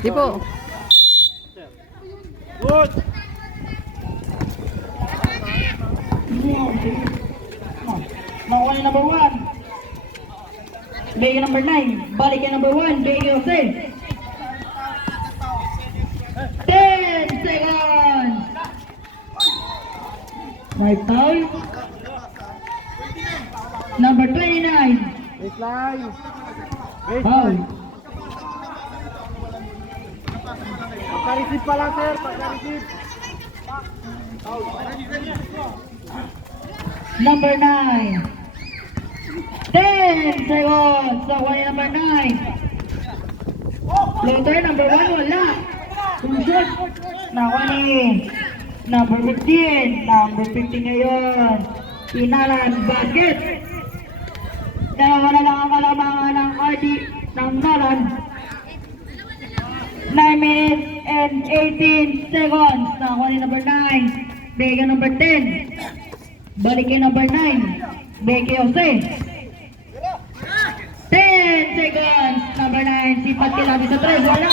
Tipo. Good. Makuha na number 1. Bigay number 9. Balik kay number 1. Bigay kay Jose. 10 seconds. Right foul. Number 29. Baseline. Foul. Pagka-receive pa lang, sir. Pagka-receive. Number 9. 10 seconds. Nakuha ni number 9. Floater, number 1, wala. Shoot. Nakuha ni number 15. Number 15 ngayon. Pinalan, basket. Dalawa na lang ang kalamangan ng RD ng Nolan. 9 minutes and 18 seconds. Nakuha ni number 9. Bigay kay number 10. Balik kay number 9. Bigay kay Jose. 10 seconds. Number 9. Sipat kinabi sa 3. Wala.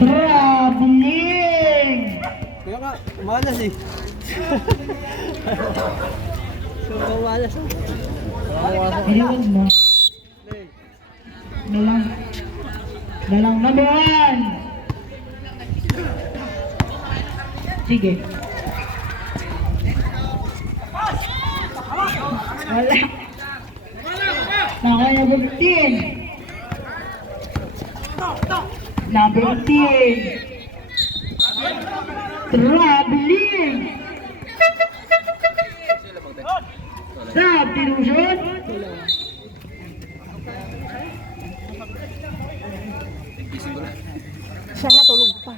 Traveling. Kaya ka, malas eh. Sobrang malas. Hindi mo mo. Dalang number 1. Sige. Wala. Nakaya number 15. Number 15. Traveling. Substitution. Siya natulog pa.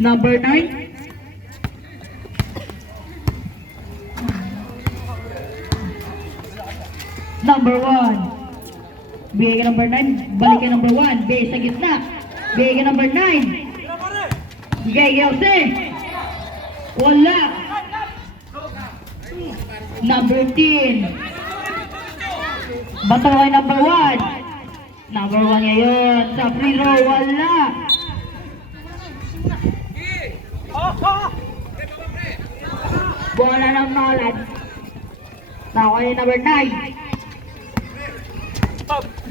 Number 9. Number 1. Bigay ka number 9. Balik ka number 1. Bigay sa gitna. Bigay ka number 9. Bigay ka Jose. Wala. Number 10. Bato kay number 1. Number 1 ngayon. Sa free throw. Wala. Bola ng Nolan. Nakuha ni number 9.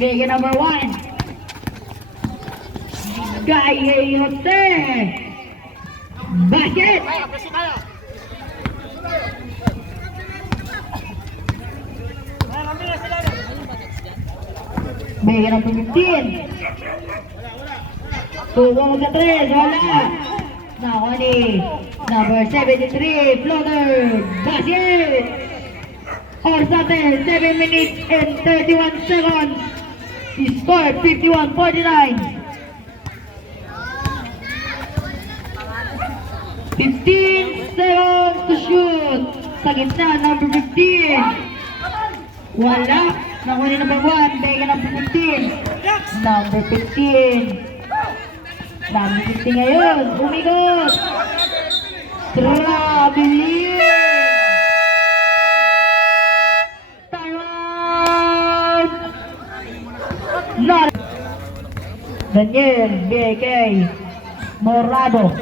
Bigay number 1. Gaya Jose. Basket. Bigay number 15. Tuwa mo sa 3. Wala. Nakuha ni number 73. Floater. Basket. Or sa 7 minutes and 31 seconds. Score 51-49. 15 seconds to shoot. Sa gitna, number 15. Wala. Nakuha ni number 1. Bigay number 15. Number 15. Number 15 ngayon. Umikot. Traveling. Daniel BK Morado.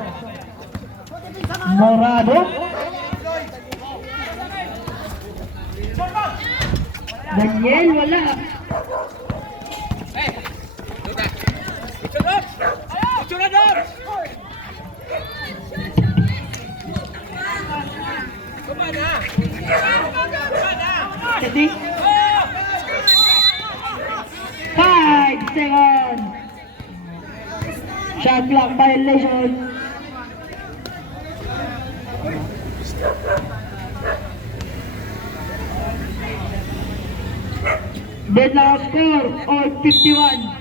Daniel wala. Jadi 5 seconds. Shot clock violation. Then now score all 51.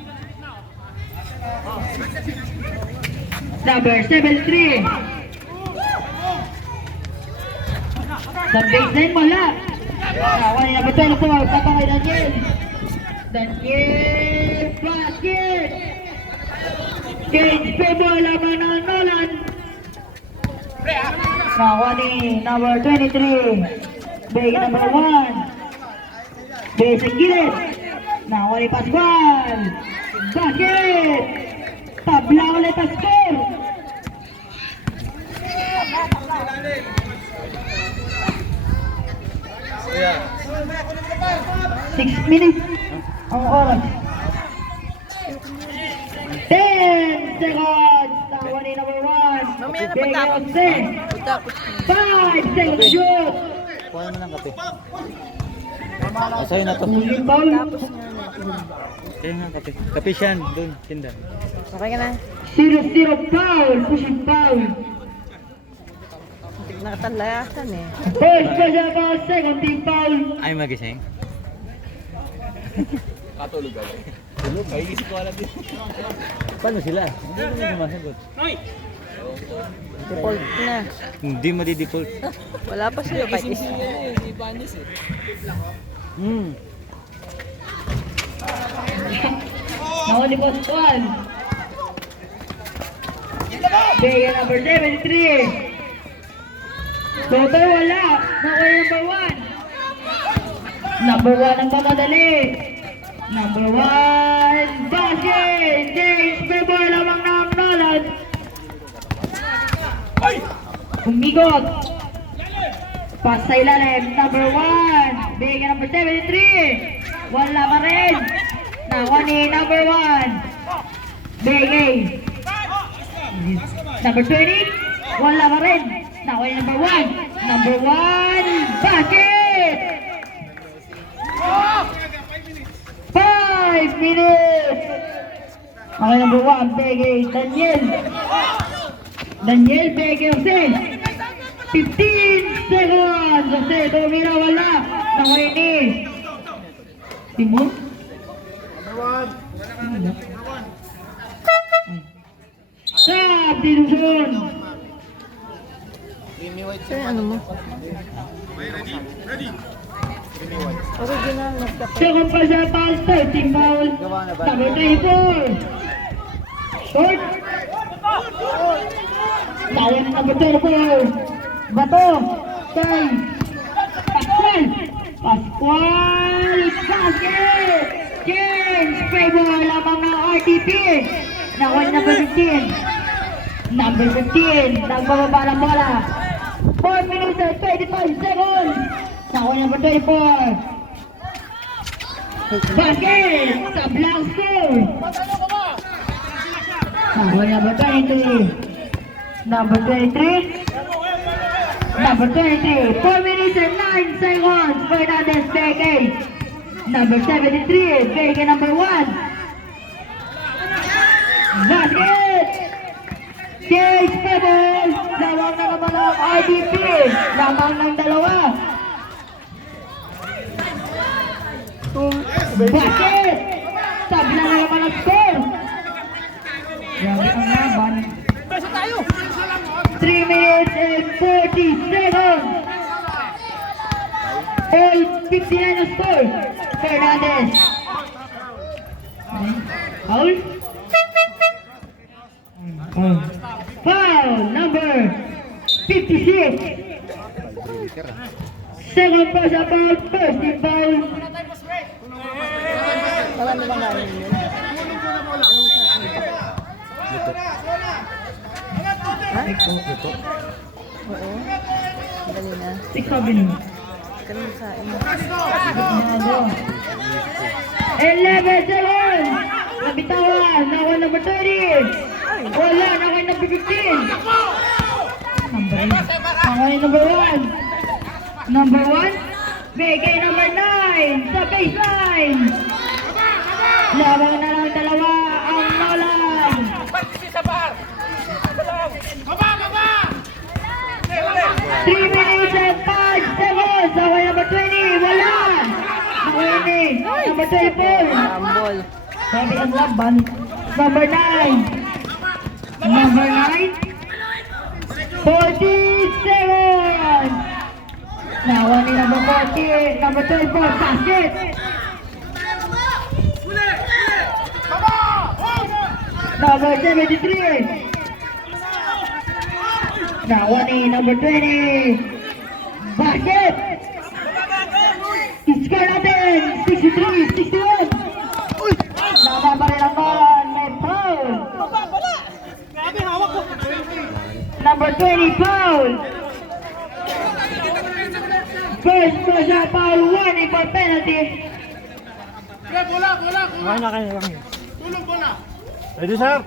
Number 73. Sa baseline wala. Nakuha niya ba ito? Tapang kay Daniel. Daniel basket. Cage Pebble laban ng Nolan. Nakuha ni number 23. Big number 1. Base ang gilid. Nakuha ni Pascual. Basket. Tabla ulit ang score. 6 minutes ang oras. 10 seconds. Nakuha ni number 1. Mamaya na Bigay pagtapos. Jose. Pagtapos. 5 seconds shoot. Kuha mo ng kape. Sa'yo na to. Uling ball. Kaya nga kape. Kape siyan, doon, tinda. Okay ka na? 0-0 foul. Pushing foul. Nakatalayasan eh. First pressure foul. Second team foul. Ay, magising. Katulog ka. Tulog? Kaigisip ko alam din. Paano sila? Hindi mo na sumasagot. Default na. Hindi madi-default. Wala pa sa'yo kahit isa. Nakuha ni Pascual. Bigay number 73. Total wala. Nakuha number 1. Number 1 ang pamadali. Number 1. Basket. James Bebo lamang na ang nalan. Umigot. Pass sa ilalim. Number 1. Bigay number 73. Wala pa rin. Nakuha ni number 1. Bigay. Number 20. Wala pa rin. Nakuha ni number 1. Number 1. Basket. 5 minutes. Okay, number 1. Bigay. Daniel Bigay Jose. 15 seconds. Jose, tumira wala. Nakuha ni Timon. Substitution. Sa'yo ano mo? Original na kape. Second pressure foul, third team foul. Number 24. Short. Lawan number 24. Bato. Kay Pascual. Pascual. Basket. James Favor lamang ng RTP. Nakuha ni number 15. Number 15. Nagbababa ng bola. 4 minutes and 35 seconds. Nakuha ni number 24. Basket. Tablang score. Nakuha ni number 23. Number 23. Number 23. 4 minutes and 9 seconds. Fernandez Beke. Number 73. Beke number 1. Basket. Cage Pebble. Lamang na naman ang IDP. Lamang ng dalawa. Basket. Tabla na naman ang score. Grabe ang laban. 3 minutes and 40 seconds. All 59 ang score. Fernandez. Foul. Foul number 56. Second pass about first team foul. Marami bang namin yun? Ha? Luto. Oo. Dali na. 6-7. Ganun sa inyo. 11 seconds. Nabitawan. Nakuha number 30. Wala. Nakuha number 15. Nakuha number 1. Number 1. Bigay number 9. Sa baseline. Labang na lang dalawa ang Nolan. 3 minutes and 5 seconds. Nakuha number 20. Wala. Nakuha ni number 24. Rambol. Sabi ang laban. Number 9. Number 9. 40 seconds. Nakuha ni number 40. Number 24. Basket. Number 73. Nakuha ni number 20. Basket. Score natin. 63, 61. foul, warning for penalty. Kumain na kayo kami. Ready, sir?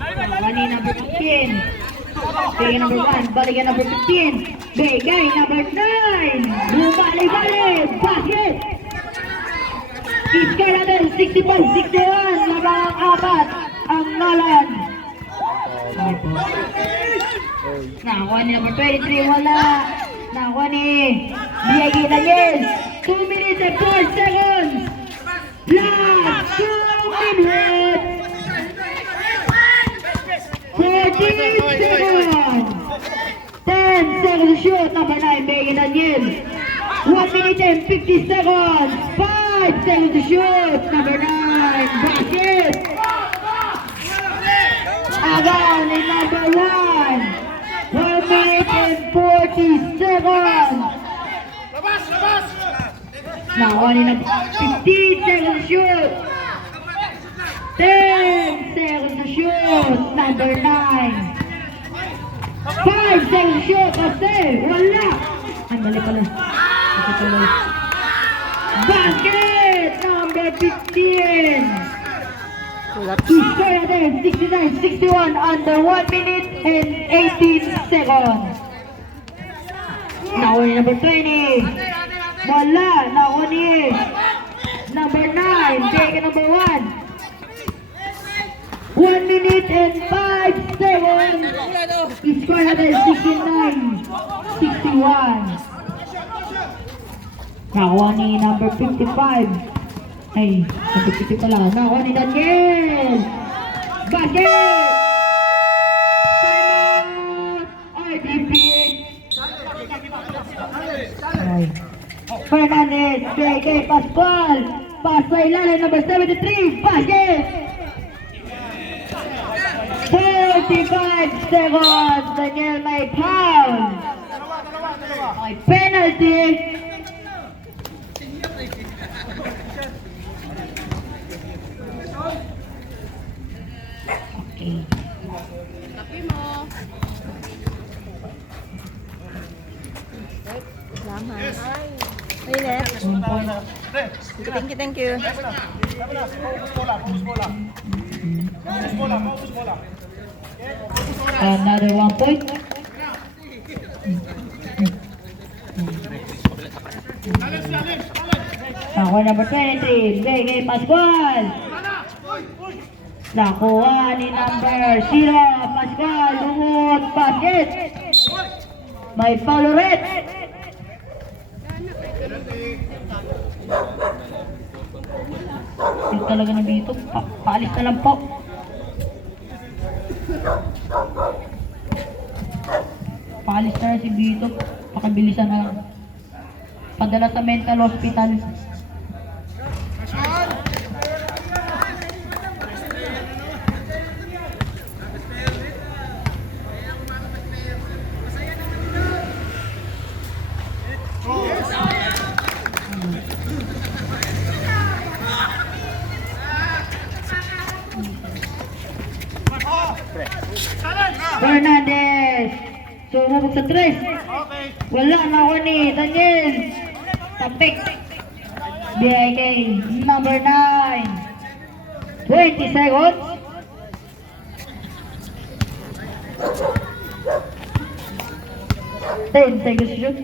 Nawani number 15. Bigay number 1, balikan number 15. Bigay number 9. Bumalik-balik, basket. Iskay natin, 65-61. Labang apat ang Nolan. Nakuha ni number 23, wala. Nakuha ni Diego Daniel. 2 minutes and 4 seconds. Last 2 minutes. 14 seconds. 10 seconds to shoot. Number 9, Diego Daniel. 1 minute and 50 seconds. 5 seconds to shoot. Number 9, basket. Again in number 1. 1 minute and 40 seconds. Now one in a 15 seconds to shoot. 10 seconds to shoot. Number 9. 5 seconds to shoot. Kasi wala. Ang dali pala. Kasi tuloy. Basket number 15. To score natin 69-61 under 1 minute and 18 seconds. Now ni number 20. Wala. Now ni number 9. Take number 1. 1 minute and 5 seconds. Score natin 69-61. Nakuha ni number 55. Ay, napipiti pala. Nakuha ni Daniel. Basket! Timeout! RDPH. Ay. Fernandez, JK Pascual. Pass sa ilalim, number 73. Basket! 45 seconds. Daniel may foul. May penalty. Okay. Salamat. Mainit. Thank you. Another 1 point. Nakuha number 23, JK Pascual. Nakuha ni number 0, Pascual. Lumot, basket. May foul ulit. Yung talaga na dito, paalis na lang po. Paalis na si Bito, pakibilisan na lang. Padala sa mental hospital. Fernandez. Sumubok sa 3. Wala na ako ni Daniel. Tapik. BIK number 9. 20 seconds. Ten seconds shoot.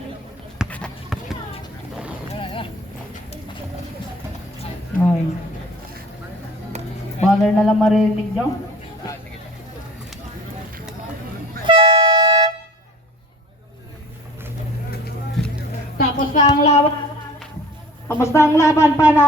Ay. Baler na lang marinig dyan. Tapos na ang laban. Tapos na ang laban pa na.